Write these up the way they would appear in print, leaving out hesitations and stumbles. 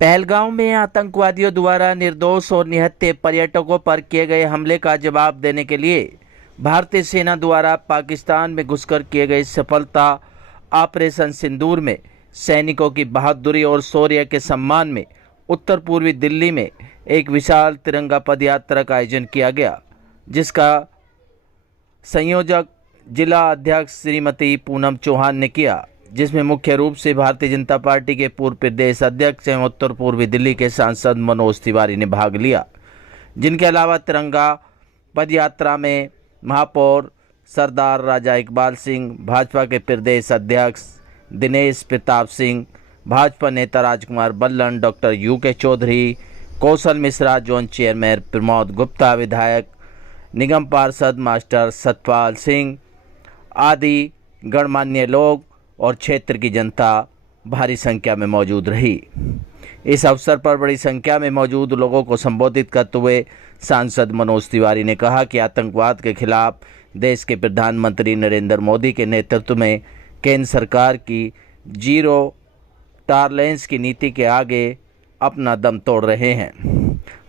पहलगाम में आतंकवादियों द्वारा निर्दोष और निहत्थे पर्यटकों पर किए गए हमले का जवाब देने के लिए भारतीय सेना द्वारा पाकिस्तान में घुसकर किए गए सफलता ऑपरेशन सिंदूर में सैनिकों की बहादुरी और शौर्य के सम्मान में उत्तर पूर्वी दिल्ली में एक विशाल तिरंगा पद यात्रा का आयोजन किया गया, जिसका संयोजक जिला अध्यक्ष श्रीमती पूनम चौहान ने किया, जिसमें मुख्य रूप से भारतीय जनता पार्टी के पूर्व प्रदेश अध्यक्ष एवं उत्तर पूर्वी दिल्ली के सांसद मनोज तिवारी ने भाग लिया। जिनके अलावा तिरंगा पद यात्रा में महापौर सरदार राजा इकबाल सिंह, भाजपा के प्रदेश अध्यक्ष दिनेश प्रताप सिंह, भाजपा नेता राजकुमार बल्लन, डॉक्टर यूके चौधरी, कौशल मिश्रा, जोन चेयरमैन प्रमोद गुप्ता, विधायक निगम पार्षद मास्टर सतपाल सिंह आदि गणमान्य लोग और क्षेत्र की जनता भारी संख्या में मौजूद रही। इस अवसर पर बड़ी संख्या में मौजूद लोगों को संबोधित करते हुए सांसद मनोज तिवारी ने कहा कि आतंकवाद के खिलाफ देश के प्रधानमंत्री नरेंद्र मोदी के नेतृत्व में केंद्र सरकार की जीरो टॉलरेंस की नीति के आगे अपना दम तोड़ रहे हैं।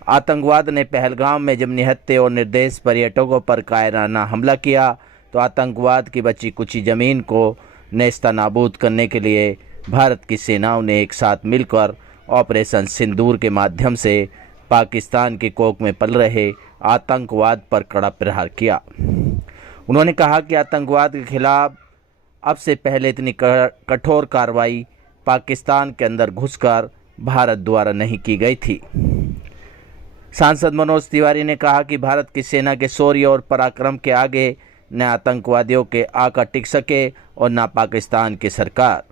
आतंकवाद ने पहलगाम में जब निहत्थे और निर्दोष पर्यटकों पर कायराना हमला किया तो आतंकवाद की बची कुची जमीन को नेस्तनाबूद करने के लिए भारत की सेनाओं ने एक साथ मिलकर ऑपरेशन सिंदूर के माध्यम से पाकिस्तान की कोख में पल रहे आतंकवाद पर कड़ा प्रहार किया। उन्होंने कहा कि आतंकवाद के खिलाफ अब से पहले इतनी कठोर कार्रवाई पाकिस्तान के अंदर घुसकर भारत द्वारा नहीं की गई थी। सांसद मनोज तिवारी ने कहा कि भारत की सेना के शौर्य और पराक्रम के आगे न आतंकवादियों के आका टिक सके और न पाकिस्तान की सरकार।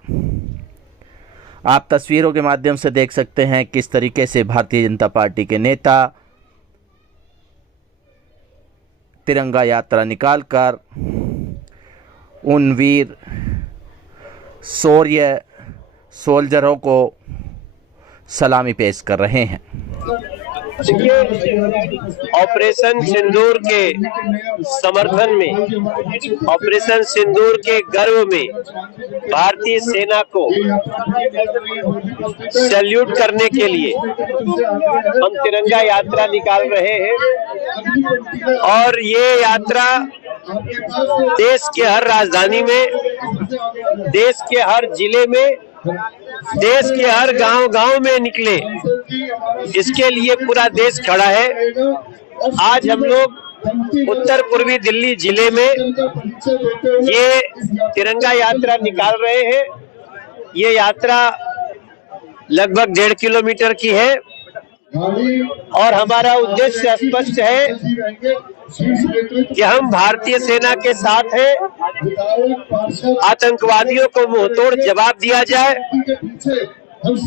आप तस्वीरों के माध्यम से देख सकते हैं किस तरीके से भारतीय जनता पार्टी के नेता तिरंगा यात्रा निकालकर उन वीर शौर्य सोल्जरों को सलामी पेश कर रहे हैं। ऑपरेशन सिंदूर के समर्थन में, ऑपरेशन सिंदूर के गर्व में भारतीय सेना को सैल्यूट करने के लिए हम तिरंगा यात्रा निकाल रहे हैं। और ये यात्रा देश के हर राजधानी में, देश के हर जिले में, देश के हर गांव में निकले, इसके लिए पूरा देश खड़ा है। आज हम लोग उत्तर पूर्वी दिल्ली जिले में ये तिरंगा यात्रा निकाल रहे हैं। ये यात्रा लगभग 1.5 किलोमीटर की है और हमारा उद्देश्य स्पष्ट है कि हम भारतीय सेना के साथ हैं। आतंकवादियों को मुंहतोड़ जवाब दिया जाए,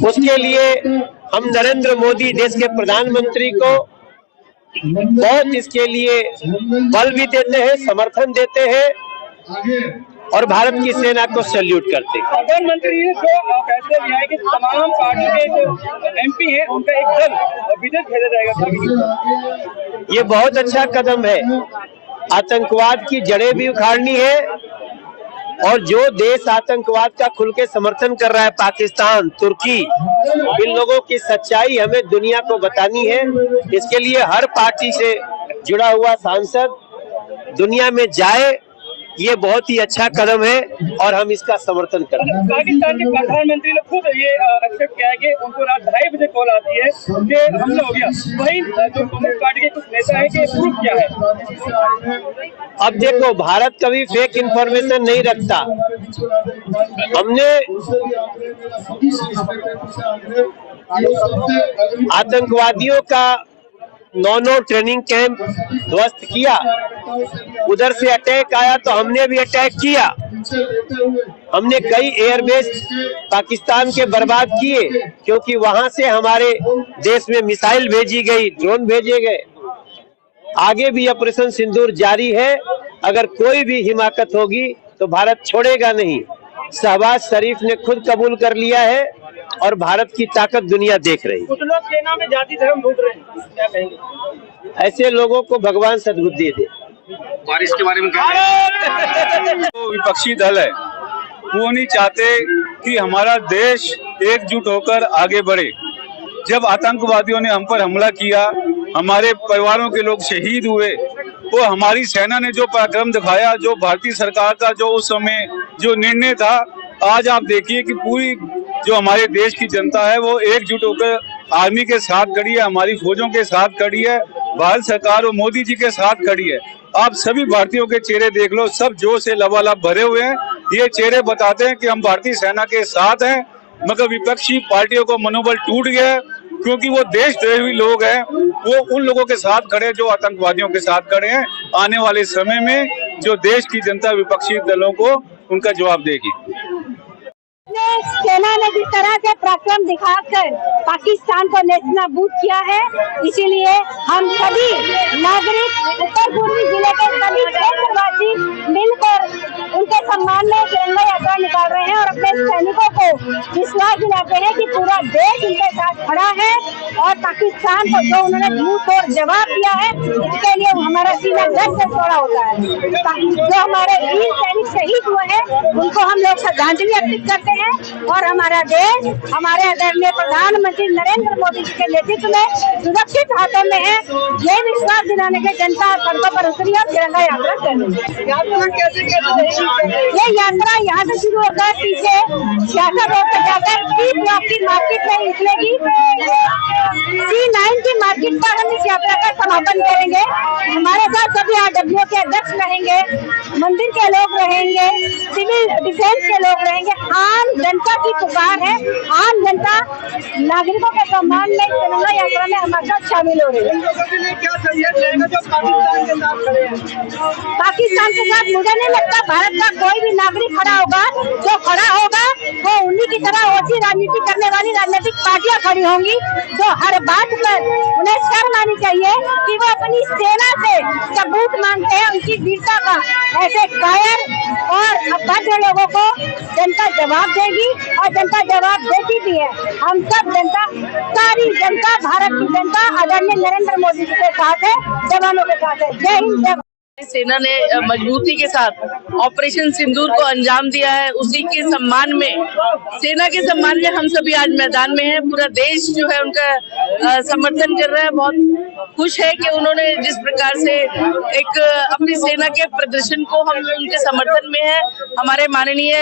उसके लिए हम नरेंद्र मोदी देश के प्रधानमंत्री को बहुत इसके लिए बल भी देते हैं, समर्थन देते हैं और भारत की सेना को सैल्यूट करते हैं। प्रधानमंत्री ने जो फैसला लिया है कि तमाम पार्टी के जो एमपी हैं उनका एक दल विदेश भेजा जाएगा, ये बहुत अच्छा कदम है। आतंकवाद की जड़ें भी उखाड़नी है और जो देश आतंकवाद का खुल के समर्थन कर रहा है, पाकिस्तान, तुर्की, इन लोगों की सच्चाई हमें दुनिया को बतानी है। इसके लिए हर पार्टी से जुड़ा हुआ सांसद दुनिया में जाए, ये बहुत ही अच्छा कदम है और हम इसका समर्थन करते हैं। पाकिस्तान के प्रधानमंत्री ने खुद ये एक्सेप्ट किया है कि उनको रात 2:30 बजे कॉल आती है कि हमला हो गया। वहीं जो कांग्रेस पार्टी के कुछ नेता है कि प्रूफ क्या है। अब देखो, भारत कभी फेक इंफॉर्मेशन नहीं रखता। हमने आतंकवादियों का 9 ट्रेनिंग कैंप ध्वस्त किया, उधर से अटैक आया तो हमने भी अटैक किया। हमने कई एयरबेस पाकिस्तान के बर्बाद किए क्योंकि वहां से हमारे देश में मिसाइल भेजी गई, ड्रोन भेजे गए। आगे भी ऑपरेशन सिंदूर जारी है। अगर कोई भी हिमाकत होगी तो भारत छोड़ेगा नहीं। शहबाज शरीफ ने खुद कबूल कर लिया है और भारत की ताकत दुनिया देख रही। कुछ लोग सेना में जाति धर्म ढूंढ रहे हैं, क्या कहेंगे? ऐसे लोगों को भगवान सद्बुद्धि दे। बारिश के बारे में तो विपक्षी दल है, वो नहीं चाहते कि हमारा देश एकजुट होकर आगे बढ़े। जब आतंकवादियों ने हम पर हमला किया, हमारे परिवारों के लोग शहीद हुए, तो हमारी सेना ने जो पराक्रम दिखाया, जो भारतीय सरकार का जो उस समय जो निर्णय था, आज आप देखिए कि पूरी जो हमारे देश की जनता है वो एकजुट होकर आर्मी के साथ खड़ी है, हमारी फौजों के साथ खड़ी है, भारत सरकार और मोदी जी के साथ खड़ी है। आप सभी भारतीयों के चेहरे देख लो, सब जोश से लबालब भरे हुए हैं। ये चेहरे बताते हैं कि हम भारतीय सेना के साथ हैं, मगर विपक्षी पार्टियों को मनोबल टूट गया है, क्योंकि वो देशद्रोही लोग हैं, वो उन लोगों के साथ खड़े हैं जो आतंकवादियों के साथ खड़े हैं। आने वाले समय में जो देश की जनता विपक्षी दलों को उनका जवाब देगी। सेना ने जिस तरह से पराक्रम दिखाकर पाकिस्तान को नेस्तनाबूद किया है, इसीलिए हम सभी नागरिक उत्तर पूर्वी जिले के सभी क्षेत्रवासी मिलकर उनके सम्मान में तिरंगा यात्रा निकाल रहे हैं और अपने सैनिकों को विश्वास दिलाते हैं कि पूरा देश उनके साथ खड़ा है और पाकिस्तान को जो उन्होंने मुंह तोड़ जवाब दिया है, इसके लिए हमारा सीना गर्व से चौड़ा होता है। जो हमारे वीर सैनिक शहीद हुए हैं, उनको हम लोग श्रद्धांजलि अर्पित करते हैं और हमारा देश हमारे आदरणीय प्रधानमंत्री नरेंद्र मोदी जी के नेतृत्व में सुरक्षित हाथों में है। ये विश्वास दिलाने के जनता सड़कों पर उतरी और तिरंगा यात्रा कर रही है। ये यात्रा यहाँ से शुरू होकर पीछे सियासत रोड पर जाकर टी ब्लॉक की मार्केट में निकलेगी। C9 की मार्केट पर हम इस यात्रा का समापन करेंगे। हमारे साथ सभी RW के अध्यक्ष रहेंगे, मंदिर के लोग रहेंगे, सिविल डिफेंस के लोग रहेंगे। आम जनता की पुकार है, आम जनता नागरिकों के सम्मान में तिरंगा यात्रा में हमारे साथ शामिल हो रही है। पाकिस्तान के साथ मुझे नहीं लगता भारत का कोई भी नागरिक खड़ा होगा। जो खड़ा होगा वो उन्हीं की तरह ओछी राजनीति करने वाली राजनीतिक पार्टियां खड़ी होंगी, जो हर बात पर उन्हें शर्म आनी चाहिए कि वो अपनी सेना से सबूत मांगते हैं उनकी वीरता का। ऐसे कायर और अभद्र लोगों को जनता जवाब देगी और जनता जवाब देती भी है। हम सब जनता, सारी जनता, भारत की जनता आदरणीय नरेंद्र मोदी जी के साथ है, जवानों के साथ है। जय हिंद, जय। सेना ने मजबूती के साथ ऑपरेशन सिंदूर को अंजाम दिया है, उसी के सम्मान में, सेना के सम्मान में हम सभी आज मैदान में हैं। पूरा देश जो है उनका समर्थन कर रहा है। बहुत खुश है कि उन्होंने जिस प्रकार से एक अपनी सेना के प्रदर्शन को हम उनके समर्थन में है। हमारे माननीय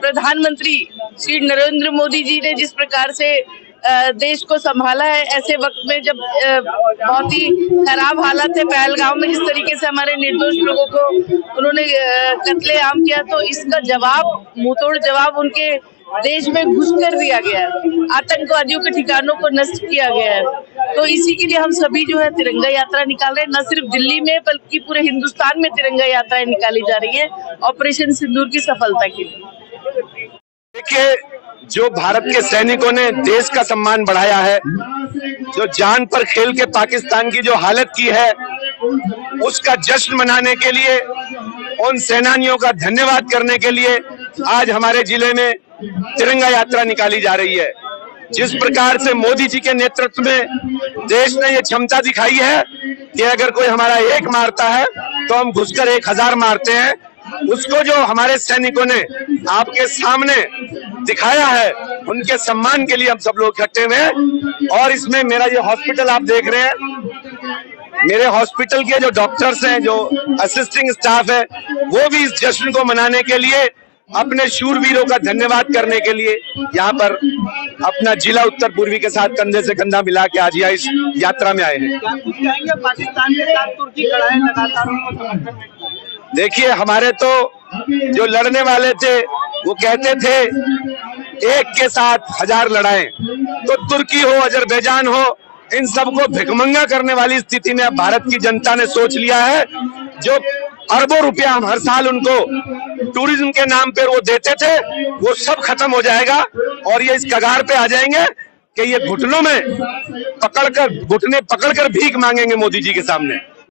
प्रधानमंत्री श्री नरेंद्र मोदी जी ने जिस प्रकार से देश को संभाला है, ऐसे वक्त में जब बहुत ही खराब हालत है पहलगाम में, जिस तरीके से हमारे निर्दोष लोगों को उन्होंने कत्लेआम किया, तो इसका जवाब, मुंहतोड़ जवाब उनके देश में घुस कर दिया गया है। आतंकवादियों के ठिकानों को नष्ट किया गया है। तो इसी के लिए हम सभी जो है तिरंगा यात्रा निकाल रहे हैं। न सिर्फ दिल्ली में बल्कि पूरे हिंदुस्तान में तिरंगा यात्राएं निकाली जा रही है ऑपरेशन सिंदूर की सफलता के लिए। देखिए, जो भारत के सैनिकों ने देश का सम्मान बढ़ाया है, जो जान पर खेल के पाकिस्तान की जो हालत की है, उसका जश्न मनाने के लिए, उन सेनानियों का धन्यवाद करने के लिए आज हमारे जिले में तिरंगा यात्रा निकाली जा रही है। जिस प्रकार से मोदी जी के नेतृत्व में देश ने ये क्षमता दिखाई है कि अगर कोई हमारा एक मारता है तो हम घुसकर 1000 मारते हैं, उसको जो हमारे सैनिकों ने आपके सामने दिखाया है, उनके सम्मान के लिए हम सब लोग इकट्ठे हुए हैं। और इसमें मेरा ये हॉस्पिटल आप देख रहे हैं, मेरे हॉस्पिटल के जो डॉक्टर्स हैं, जो असिस्टिंग स्टाफ है, वो भी इस जश्न को मनाने के लिए, अपने शूरवीरों का धन्यवाद करने के लिए यहाँ पर अपना जिला उत्तर पूर्वी के साथ कंधे से कंधा मिला के आज यहाँ इस यात्रा में आए हैं। पाकिस्तान के साथ तुर्की लड़ाई लगातार, देखिए, हमारे तो जो लड़ने वाले थे वो कहते थे एक के साथ 1000 लड़ाएं, तो तुर्की हो, अजरबैजान हो, इन सबको भिखमंगा करने वाली स्थिति में अब भारत की जनता ने सोच लिया है। जो अरबों रुपया हम हर साल उनको टूरिज्म के नाम पर वो देते थे, वो सब खत्म हो जाएगा और ये इस कगार पे आ जाएंगे कि ये घुटनों में घुटने पकड़कर भीख मांगेंगे मोदी जी के सामने।